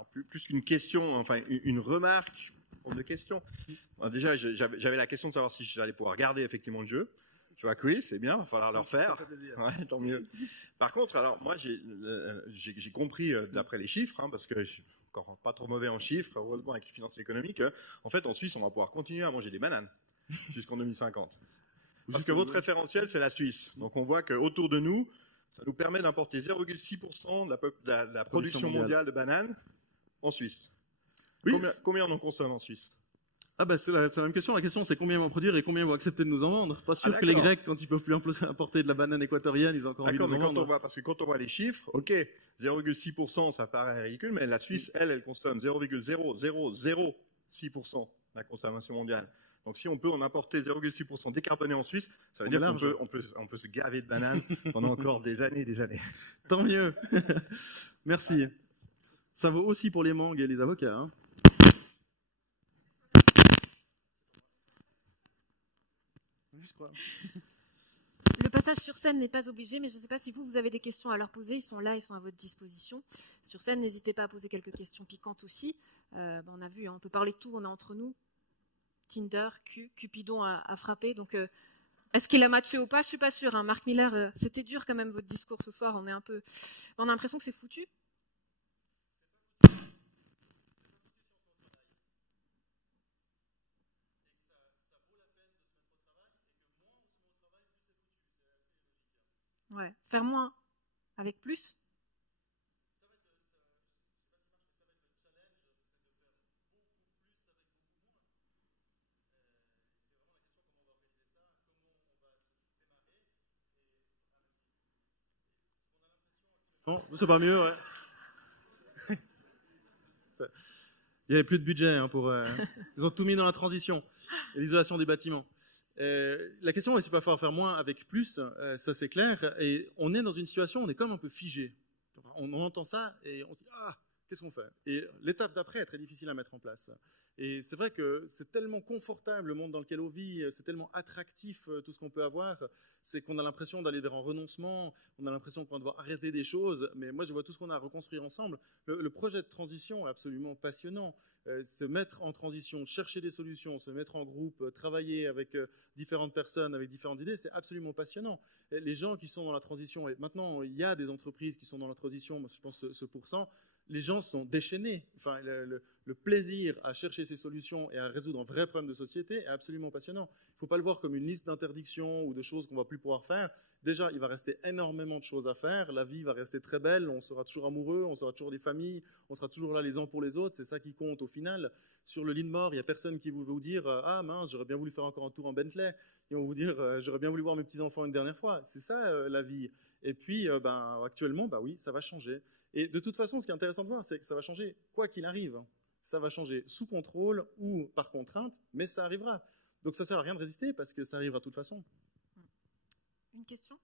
alors plus qu'une question, enfin une remarque, de questions. Alors déjà, j'avais la question de savoir si j'allais pouvoir garder effectivement le jeu. Je vois que oui, c'est bien, il va falloir le refaire. Ouais, tant mieux. Par contre, alors moi j'ai compris d'après les chiffres, parce que je suis encore pas trop mauvais en chiffres, heureusement avec les finances économiques, en fait en Suisse on va pouvoir continuer à manger des bananes jusqu'en 2050. Parce que votre référentiel c'est la Suisse. Donc on voit qu'autour de nous, ça nous permet d'importer 0,6% de la production mondiale de bananes en Suisse. Oui. Combien on en consomme en Suisse? Ah bah c'est la même question. La question c'est combien ils vont produire et combien ils vont accepter de nous en vendre. Pas sûr que les Grecs, quand ils peuvent plus importer de la banane équatorienne, ils ont encore envie de nous en vendre. Parce que quand on voit les chiffres, ok, 0,6% ça paraît ridicule, mais la Suisse, elle consomme 0,0006% de la consommation mondiale. Donc si on peut en importer 0,6% décarboné en Suisse, ça veut dire qu'on peut se gaver de bananes pendant encore des années et des années. Tant mieux. Merci. Ça vaut aussi pour les mangues et les avocats, hein. Le passage sur scène n'est pas obligé, mais je ne sais pas si vous avez des questions à leur poser. Ils sont là, ils sont à votre disposition. Sur scène, n'hésitez pas à poser quelques questions piquantes aussi. On a vu, on peut parler de tout, on est entre nous. Tinder, Cupidon a frappé. Donc, est-ce qu'il a matché ou pas? Je ne suis pas sûre. Hein. Marc Miller, c'était dur quand même votre discours ce soir. On a l'impression que c'est foutu. Ouais, faire moins avec plus. Non, c'est pas mieux, ouais. Il n'y avait plus de budget pour. Ils ont tout mis dans la transition et l'isolation des bâtiments. La question est s'il va falloir faire moins avec plus, ça c'est clair. Et on est dans une situation, on est comme un peu figé. On entend ça et on se dit qu'est-ce qu'on fait? Et l'étape d'après est très difficile à mettre en place. Et c'est vrai que c'est tellement confortable le monde dans lequel on vit, c'est tellement attractif tout ce qu'on peut avoir, c'est qu'on a l'impression d'aller vers un renoncement, on a l'impression qu'on va devoir arrêter des choses. Mais moi je vois tout ce qu'on a à reconstruire ensemble. Le projet de transition est absolument passionnant. Se mettre en transition, chercher des solutions, se mettre en groupe, travailler avec différentes personnes, avec différentes idées, c'est absolument passionnant. Et les gens qui sont dans la transition, et maintenant il y a des entreprises qui sont dans la transition, je pense ce pourcent, les gens sont déchaînés. Enfin, le plaisir à chercher ces solutions et à résoudre un vrai problème de société est absolument passionnant. Il ne faut pas le voir comme une liste d'interdictions ou de choses qu'on ne va plus pouvoir faire. Déjà, il va rester énormément de choses à faire. La vie va rester très belle. On sera toujours amoureux, on sera toujours des familles, on sera toujours là les uns pour les autres. C'est ça qui compte au final. Sur le lit de mort, il n'y a personne qui va vous dire « Ah mince, j'aurais bien voulu faire encore un tour en Bentley ». Ils vont vous dire « J'aurais bien voulu voir mes petits-enfants une dernière fois ». C'est ça la vie. Et puis, actuellement, oui, ça va changer. Et de toute façon, ce qui est intéressant de voir, c'est que ça va changer quoi qu'il arrive. Ça va changer sous contrôle ou par contrainte, mais ça arrivera. Donc ça ne sert à rien de résister parce que ça arrivera de toute façon. Une question?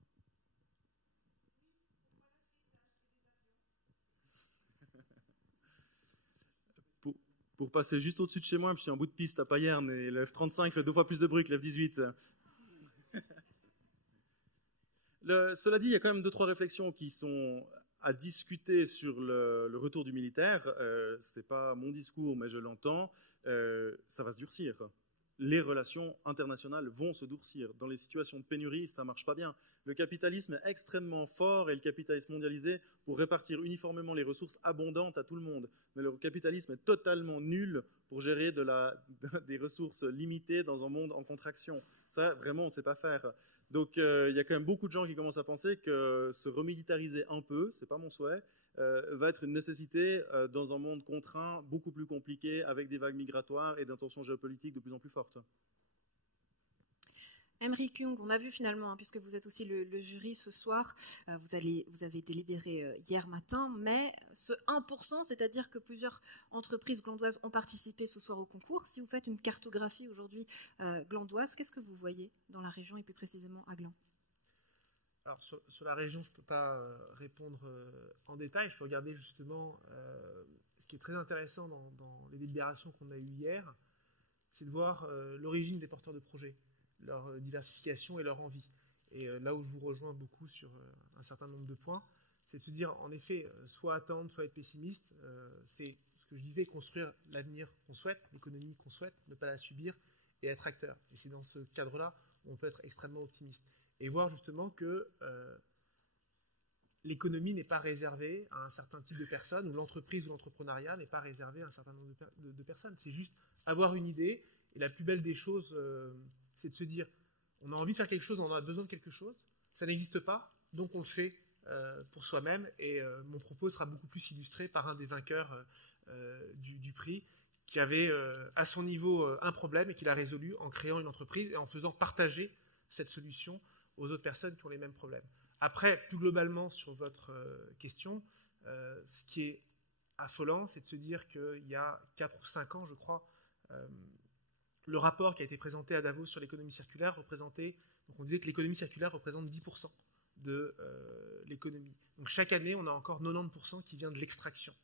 Pour passer juste au-dessus de chez moi, je suis en bout de piste à Payerne et le F-35 fait 2 fois plus de bruit que le F-18. Cela dit, il y a quand même 2-3 réflexions qui sont à discuter sur le retour du militaire. Ce n'est pas mon discours, mais je l'entends. Ça va se durcir. Les relations internationales vont se durcir. Dans les situations de pénurie, ça ne marche pas bien. Le capitalisme est extrêmement fort et le capitalisme mondialisé pour répartir uniformément les ressources abondantes à tout le monde. Mais le capitalisme est totalement nul pour gérer des ressources limitées dans un monde en contraction. Ça, vraiment, on ne sait pas faire. Donc, il y a quand même beaucoup de gens qui commencent à penser que se remilitariser un peu, ce n'est pas mon souhait, va être une nécessité dans un monde contraint, beaucoup plus compliqué, avec des vagues migratoires et d'intentions géopolitiques de plus en plus fortes. Aymeric Jung, on a vu finalement, puisque vous êtes aussi le jury ce soir, vous avez délibéré hier matin, mais ce 1%, c'est-à-dire que plusieurs entreprises glandoises ont participé ce soir au concours. Si vous faites une cartographie aujourd'hui glandoise, qu'est-ce que vous voyez dans la région et plus précisément à Gland? Alors sur la région, je ne peux pas répondre en détail. Je peux regarder justement ce qui est très intéressant dans les délibérations qu'on a eues hier, c'est de voir l'origine des porteurs de projets, leur diversification et leur envie. Et là où je vous rejoins beaucoup sur un certain nombre de points, c'est de se dire, en effet, soit attendre, soit être pessimiste. C'est ce que je disais, construire l'avenir qu'on souhaite, l'économie qu'on souhaite, ne pas la subir et être acteur. Et c'est dans ce cadre-là où on peut être extrêmement optimiste. Et voir justement que l'économie n'est pas réservée à un certain type de personnes, ou l'entreprise ou l'entrepreneuriat n'est pas réservé à un certain nombre de personnes. C'est juste avoir une idée, et la plus belle des choses, c'est de se dire, on a envie de faire quelque chose, on a besoin de quelque chose, ça n'existe pas, donc on le fait pour soi-même, et mon propos sera beaucoup plus illustré par un des vainqueurs du prix, qui avait à son niveau un problème et qui l'a résolu en créant une entreprise et en faisant partager cette solution aux autres personnes qui ont les mêmes problèmes. Après, plus globalement sur votre question, ce qui est affolant, c'est de se dire qu'il y a 4 ou 5 ans, je crois, le rapport qui a été présenté à Davos sur l'économie circulaire représentait, donc on disait que l'économie circulaire représente 10% de l'économie. Donc chaque année, on a encore 90% qui vient de l'extraction.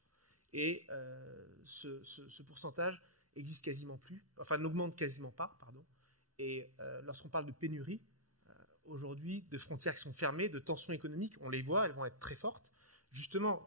Et ce pourcentage existe quasiment plus, enfin n'augmente quasiment pas, pardon. Et lorsqu'on parle de pénurie, aujourd'hui, de frontières qui sont fermées, de tensions économiques, on les voit, elles vont être très fortes. Justement,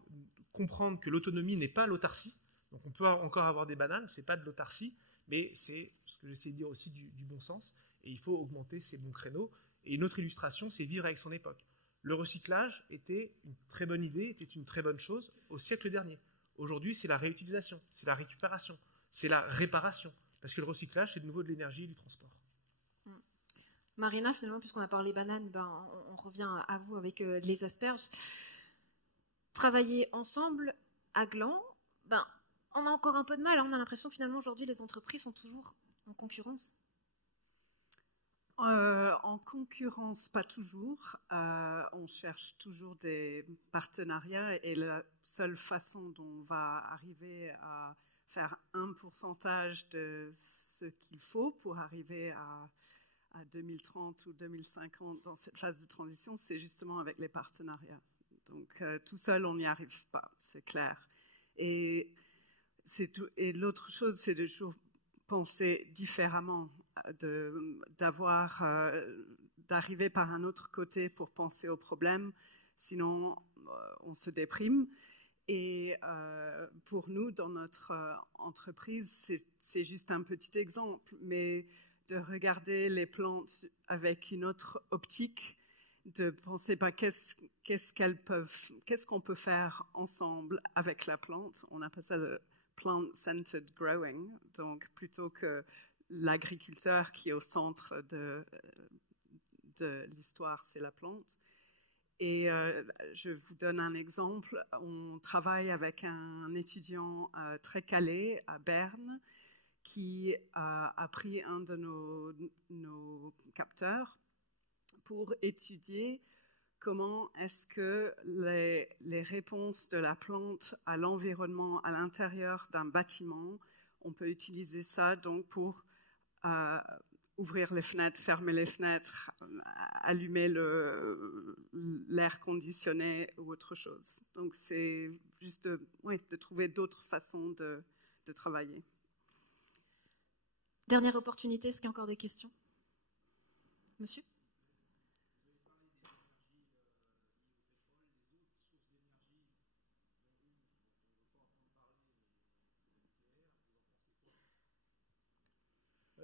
comprendre que l'autonomie n'est pas l'autarcie, donc on peut encore avoir des bananes, c'est pas de l'autarcie, mais c'est ce que j'essaie de dire aussi du bon sens, et il faut augmenter ces bons créneaux. Et une autre illustration, c'est vivre avec son époque. Le recyclage était une très bonne idée, était une très bonne chose au siècle dernier. Aujourd'hui, c'est la réutilisation, c'est la récupération, c'est la réparation, parce que le recyclage, c'est de nouveau de l'énergie et du transport. Marina, finalement, puisqu'on a parlé bananes, on revient à vous avec les asperges. Travailler ensemble, à Gland, on a encore un peu de mal. On a l'impression finalement aujourd'hui les entreprises sont toujours en concurrence. En concurrence, pas toujours. On cherche toujours des partenariats et la seule façon dont on va arriver à faire un pourcentage de ce qu'il faut pour arriver à 2030 ou 2050 dans cette phase de transition, c'est justement avec les partenariats. Donc tout seul, on n'y arrive pas, c'est clair. Et l'autre chose, c'est de toujours penser différemment, d'arriver par un autre côté pour penser au problème, sinon on se déprime. Et pour nous, dans notre entreprise, c'est juste un petit exemple, mais de regarder les plantes avec une autre optique, de penser qu'est-ce qu'on peut faire ensemble avec la plante. On appelle ça le plant-centered growing, donc plutôt que l'agriculteur qui est au centre de l'histoire, c'est la plante. Et je vous donne un exemple. On travaille avec un étudiant très calé à Berne qui a pris un de nos capteurs pour étudier comment est-ce que les réponses de la plante à l'environnement à l'intérieur d'un bâtiment, on peut utiliser ça donc pour ouvrir les fenêtres, fermer les fenêtres, allumer l'air conditionné ou autre chose. Donc c'est juste de trouver d'autres façons de travailler. Dernière opportunité, est-ce qu'il y a encore des questions? Monsieur?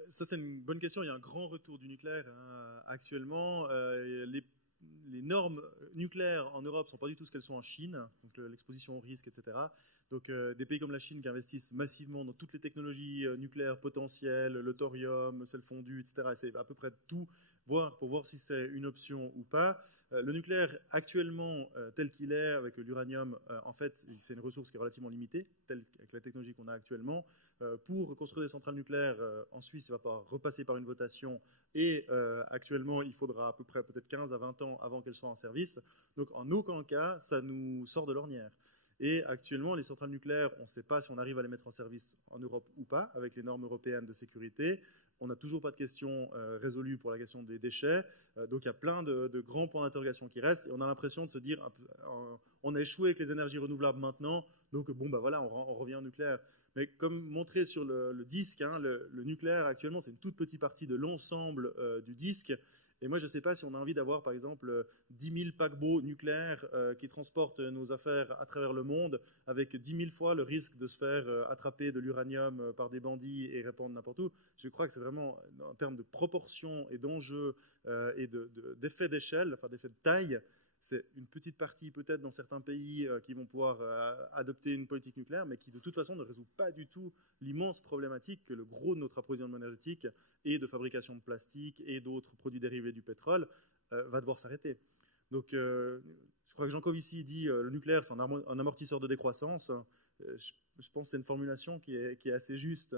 Ça, c'est une bonne question. Il y a un grand retour du nucléaire actuellement. Les normes nucléaires en Europe ne sont pas du tout ce qu'elles sont en Chine, donc l'exposition au risque, etc. Donc des pays comme la Chine qui investissent massivement dans toutes les technologies nucléaires potentielles, le thorium, sel fondu, etc. C'est à peu près tout pour voir si c'est une option ou pas. Le nucléaire actuellement tel qu'il est avec l'uranium, en fait, c'est une ressource qui est relativement limitée, avec la technologie qu'on a actuellement. Pour construire des centrales nucléaires en Suisse, il va pas repasser par une votation et actuellement, il faudra à peu près peut-être 15 à 20 ans avant qu'elles soient en service. Donc en aucun cas, ça nous sort de l'ornière. Et actuellement, les centrales nucléaires, on ne sait pas si on arrive à les mettre en service en Europe ou pas, avec les normes européennes de sécurité. On n'a toujours pas de question résolue pour la question des déchets. Donc il y a plein de grands points d'interrogation qui restent. Et on a l'impression de se dire, on a échoué avec les énergies renouvelables maintenant, donc voilà, on revient au nucléaire. Mais comme montré sur le disque, le nucléaire actuellement, c'est une toute petite partie de l'ensemble du disque. Et moi, je ne sais pas si on a envie d'avoir, par exemple, 10 000 paquebots nucléaires qui transportent nos affaires à travers le monde, avec 10 000 fois le risque de se faire attraper de l'uranium par des bandits et répandre n'importe où. Je crois que c'est vraiment, en termes de proportion et d'enjeux et d'effet d'échelle, enfin d'effet de taille, c'est une petite partie peut-être dans certains pays qui vont pouvoir adopter une politique nucléaire, mais qui de toute façon ne résout pas du tout l'immense problématique que le gros de notre approvisionnement énergétique et de fabrication de plastique et d'autres produits dérivés du pétrole va devoir s'arrêter. Donc je crois que Jean Covici dit le nucléaire c'est un amortisseur de décroissance. Je pense que c'est une formulation qui est assez juste.